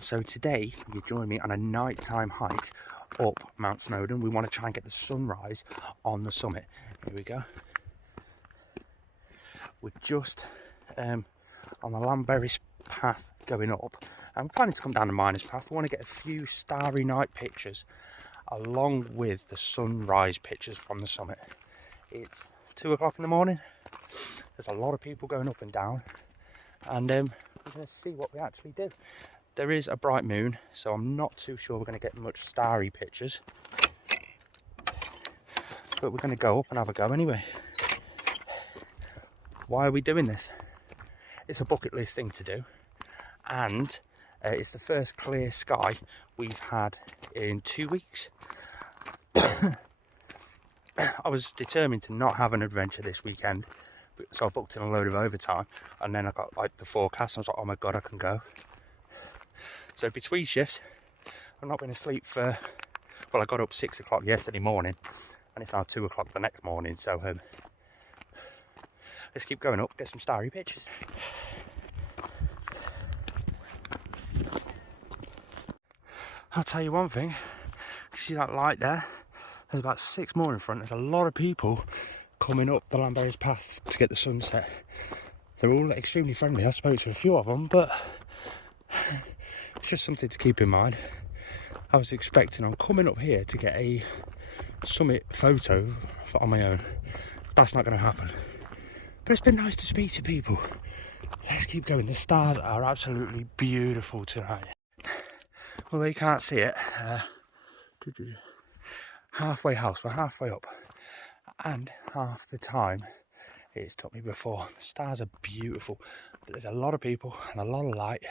So today you join me on a nighttime hike up Mount Snowdon. We want to try and get the sunrise on the summit. Here we go. We're just on the llanberris path going up. I'm planning to come down the miners path. We want to get a few starry night pictures along with the sunrise pictures from the summit. It's 2 o'clock in the morning. There's a lot of people going up and down, and we're going to see what we actually do. There is a bright moon, so I'm not too sure we're going to get much starry pictures, but we're going to go up and have a go anyway. Why are we doing this? It's a bucket list thing to do, and it's the first clear sky we've had in 2 weeks. I was determined to not have an adventure this weekend, so I booked in a load of overtime, and then I got like the forecast and I was like, oh my god, I can go. So between shifts I've not been asleep for, well, I got up 6 o'clock yesterday morning and it's now 2 o'clock the next morning, so let's keep going up, get some starry pictures. I'll tell you one thing, you see that light there? There's about 6 more in front. There's a lot of people coming up the llanberris path to get the sunset. They're all extremely friendly. I spoke to a few of them, but it's just something to keep in mind. I was expecting I'm coming up here to get a summit photo on my own. That's not going to happen. But it's been nice to speak to people. Let's keep going. The stars are absolutely beautiful tonight. Well, you can't see it. Halfway house, we're halfway up, and half the time it's took me before. The stars are beautiful, but there's a lot of people and a lot of light.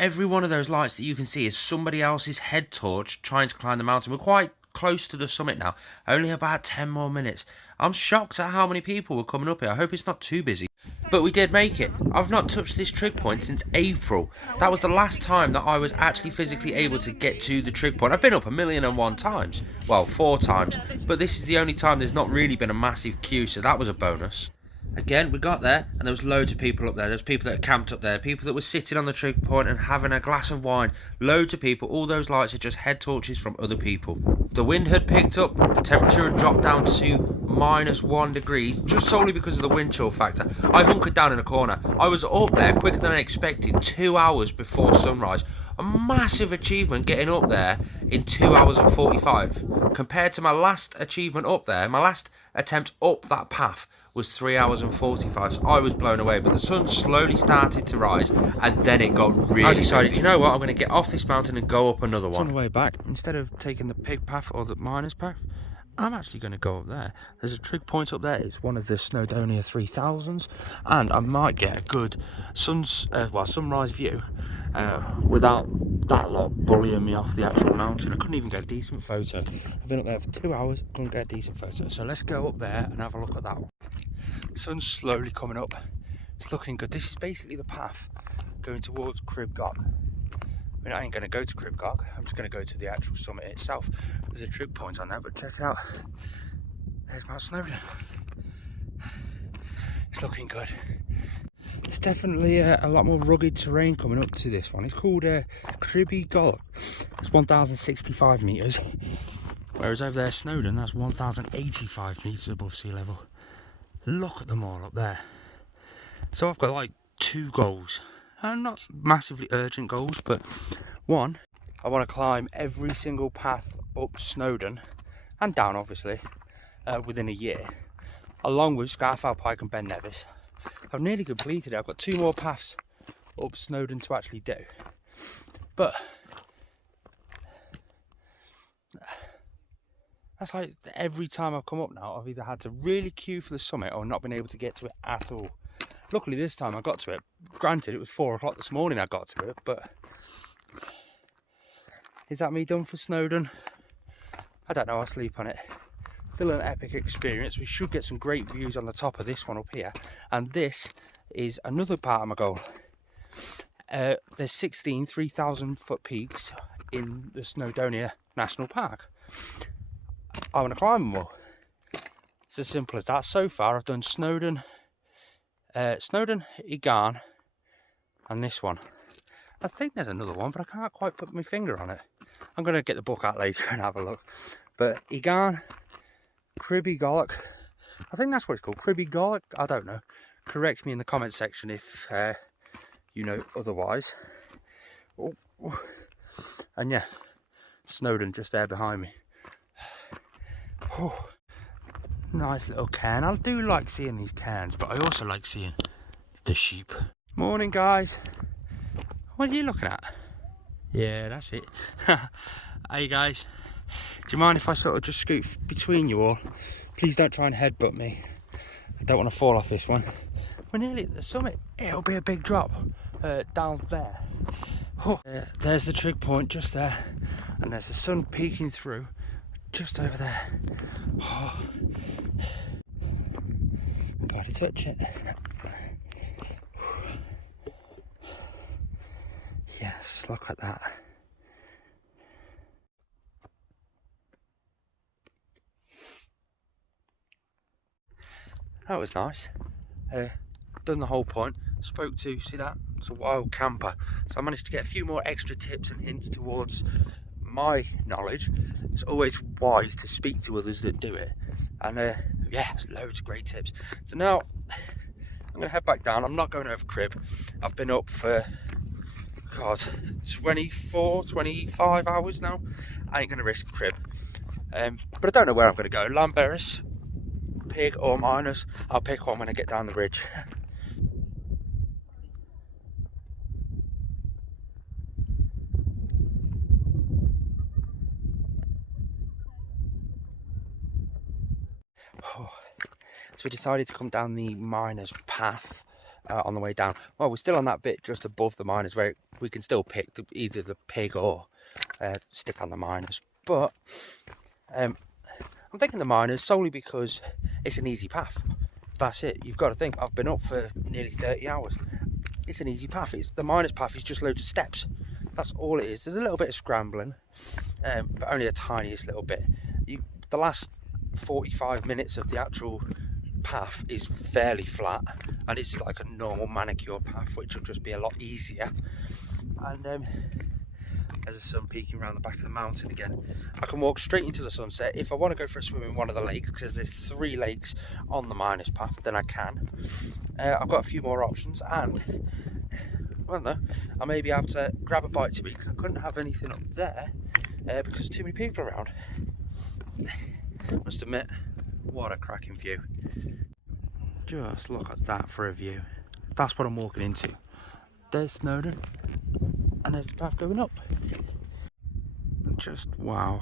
Every one of those lights that you can see is somebody else's head torch trying to climb the mountain. We're quite close to the summit now, only about 10 more minutes. I'm shocked at how many people were coming up here. I hope it's not too busy. But we did make it. I've not touched this trig point since April. That was the last time that I was actually physically able to get to the trig point. I've been up 1,000,001 times. Well, 4 times. But this is the only time there's not really been a massive queue, so that was a bonus. Again, we got there and there was loads of people up there. There was people that camped up there, people that were sitting on the trig point and having a glass of wine. Loads of people. All those lights are just head torches from other people. The wind had picked up, the temperature had dropped down to -1 degrees, just solely because of the wind chill factor. I hunkered down in a corner. I was up there quicker than I expected, 2 hours before sunrise. A massive achievement getting up there in 2 hours and 45. Compared to my last achievement up there, my last attempt up that path was 3 hours and 45, so I was blown away. But the sun slowly started to rise and then it got really I decided, busy. You know what, I'm going to get off this mountain and go up another one. On the way back, instead of taking the pig path or the miners path, I'm actually going to go up there. There's a trig point up there. It's one of the Snowdonia 3000s, and I might get a good sunrise view without that lot bullying me off the actual mountain. I couldn't even get a decent photo. I've been up there for 2 hours, couldn't get a decent photo. So let's go up there and have a look at that one. The sun's slowly coming up. It's looking good. This is basically the path going towards goch. I mean, I ain't going to go to goch. I'm just going to go to the actual summit itself. There's a trig point on there, but check it out. There's Mount Snowdon. It's looking good. There's definitely a lot more rugged terrain coming up to this one. It's called goch. It's 1,065 metres. Whereas over there, Snowdon, that's 1,085 metres above sea level. Look at them all up there. So I've got like 2 goals. And not massively urgent goals, but one, I want to climb every single path up Snowdon and down, obviously, within a year, along with Scarfell Pike and Ben Nevis. I've nearly completed it. I've got 2 more paths up Snowdon to actually do, but that's like every time I've come up now, I've either had to really queue for the summit or not been able to get to it at all. Luckily this time I got to it. Granted, it was 4 o'clock this morning I got to it, but is that me done for Snowdon? I don't know, I'll sleep on it. Still an epic experience. We should get some great views on the top of this one up here, and this is another part of my goal. There's 16 3,000 foot peaks in the Snowdonia National Park. I want to climb them all. It's as simple as that. So far I've done Snowdon, Snowdon, Egan and this one. I think there's another one, but I can't quite put my finger on it. I'm going to get the book out later and have a look. But Egan, Cribby Goch, I think that's what it's called, Cribby Goch, I don't know. Correct me in the comment section if you know otherwise. Oh. And yeah, Snowdon just there behind me. Oh, nice little cairn. I do like seeing these cairns, but I also like seeing the sheep. Morning, guys. What are you looking at? Yeah, that's it. Hey guys, do you mind if I sort of just scoot between you all? Please don't try and headbutt me. I don't want to fall off this one. We're nearly at the summit. It'll be a big drop down there. Oh, there's the trig point just there, and there's the sun peeking through just over there. Oh, gotta touch it. Yes, look at that. That was nice. Done the whole point. Spoke to, see that? It's a wild camper. So I managed to get a few more extra tips and hints towards my knowledge. It's always wise to speak to others that do it. And yeah, loads of great tips. So now I'm going to head back down. I'm not going over crib. I've been up for, God, 24, 25 hours now. I ain't going to risk crib. But I don't know where I'm going to go. Llanberris, pig or miners. I'll pick one when I get down the ridge. So we decided to come down the miners path on the way down. Well, we're still on that bit just above the miners where we can still pick either the pig or stick on the miners. But I'm thinking the miners solely because it's an easy path. That's it. You've got to think, I've been up for nearly 30 hours. It's an easy path. The miners path is just loads of steps. That's all it is. There's a little bit of scrambling, but only a tiniest little bit. The last 45 minutes of the actual path is fairly flat, and it's like a normal manicure path, which will just be a lot easier. And there's the sun peeking around the back of the mountain again. I can walk straight into the sunset. If I want to go for a swim in one of the lakes, because there's 3 lakes on the miners path, then I can. I've got a few more options, and I don't know, I may be able to grab a bite to eat, because I couldn't have anything up there because there's too many people around. Must admit, what a cracking view. Just look at that for a view. That's what I'm walking into. There's Snowdon, and there's the path going up. Just wow.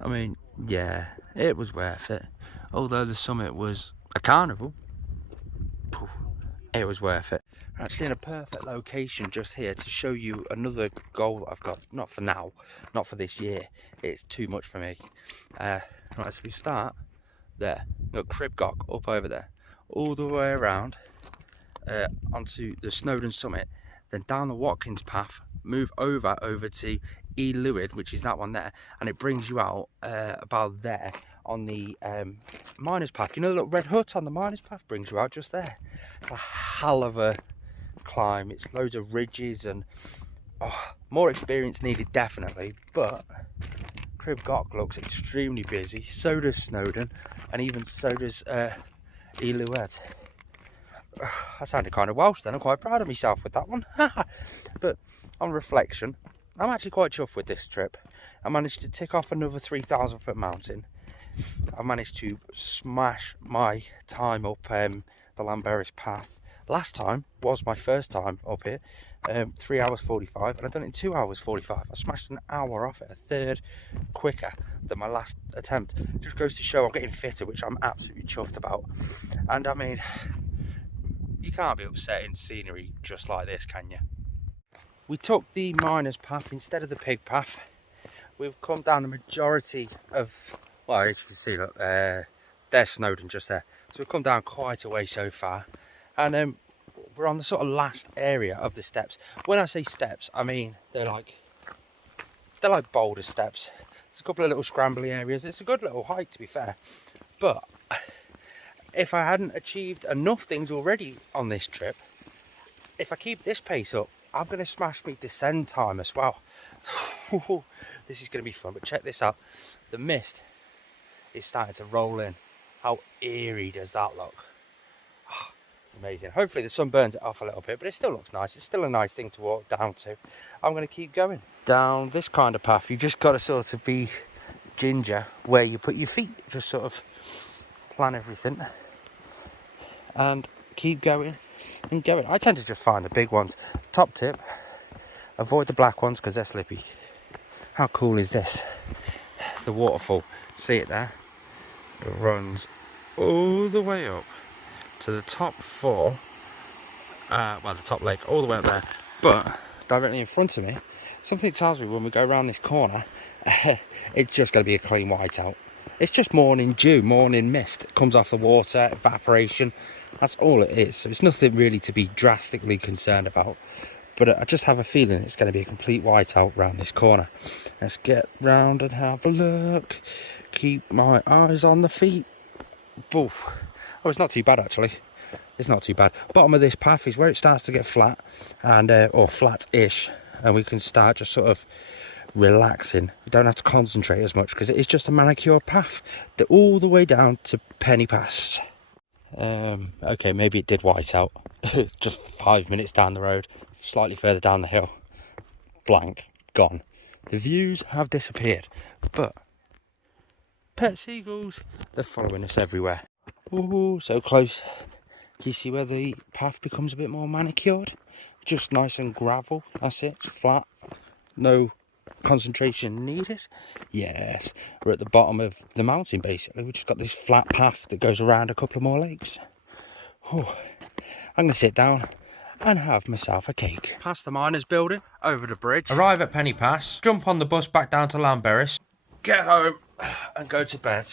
I mean, yeah, it was worth it. Although the summit was a carnival, it was worth it. We're actually in a perfect location just here to show you another goal that I've got. Not for now, not for this year. It's too much for me. Right, so we start there. We've got Crib Goch up over there, all the way around onto the Snowdon summit, then down the Watkins path, move over to E Lewid, which is that one there, and it brings you out about there on the miners path. You know the little red hut on the miners path brings you out just there. It's a hell of a climb. It's loads of ridges and more experience needed definitely, but Crib Goch looks extremely busy. So does Snowdon, and even so does E Lewid. I sounded kind of Welsh then. I'm quite proud of myself with that one. But on reflection, I'm actually quite chuffed with this trip. I managed to tick off another 3,000 foot mountain. I managed to smash my time up the llanberris path. Last time was my first time up here, 3 hours 45, and I've done it in 2 hours 45. I smashed an hour off it, a third quicker than my last attempt. It just goes to show I'm getting fitter, which I'm absolutely chuffed about. And I mean, you can't be upset in scenery just like this, can you? We took the miners path instead of the pig path. We've come down the majority of, well, as you can see, look, there's Snowdon just there. So we've come down quite a way so far, and we're on the sort of last area of the steps. When I say steps, I mean they're like boulder steps. There's a couple of little scrambly areas. It's a good little hike, to be fair, but if I hadn't achieved enough things already on this trip, if I keep this pace up, I'm going to smash me descend time as well. This is going to be fun, but check this out. The mist is starting to roll in. How eerie does that look? It's amazing. Hopefully the sun burns it off a little bit, but it still looks nice. It's still a nice thing to walk down to. I'm going to keep going. Down this kind of path, you just got to sort of be ginger where you put your feet. Just sort of plan everything and keep going and going. I tend to just find the big ones. Top tip, avoid the black ones because they're slippy. How cool is this? The waterfall, see it there? It runs all the way up to the top four, well, the top lake, all the way up there. But directly in front of me, something tells me when we go around this corner, it's just going to be a clean whiteout. It's just morning dew, morning mist. It comes off the water, evaporation. That's all it is. So it's nothing really to be drastically concerned about. But I just have a feeling it's going to be a complete whiteout round this corner. Let's get round and have a look. Keep my eyes on the feet. Boof. Oh, it's not too bad actually. It's not too bad. Bottom of this path is where it starts to get flat, and or flat-ish, and we can start just sort of relaxing. You don't have to concentrate as much because it is just a manicured path all the way down to Penny Pass. Okay, maybe it did white out. Just 5 minutes down the road, slightly further down the hill. Blank, gone. The views have disappeared, but pet seagulls, they're following us everywhere. Ooh, so close. Do you see where the path becomes a bit more manicured? Just nice and gravel, that's it, it's flat. No concentration needed. Yes, we're at the bottom of the mountain basically. We've just got this flat path that goes around a couple of more lakes. Ooh. I'm going to sit down and have myself a cake. Past the miners' building, over the bridge. Arrive at Penny Pass, jump on the bus back down to Llanberris. Get home and go to bed.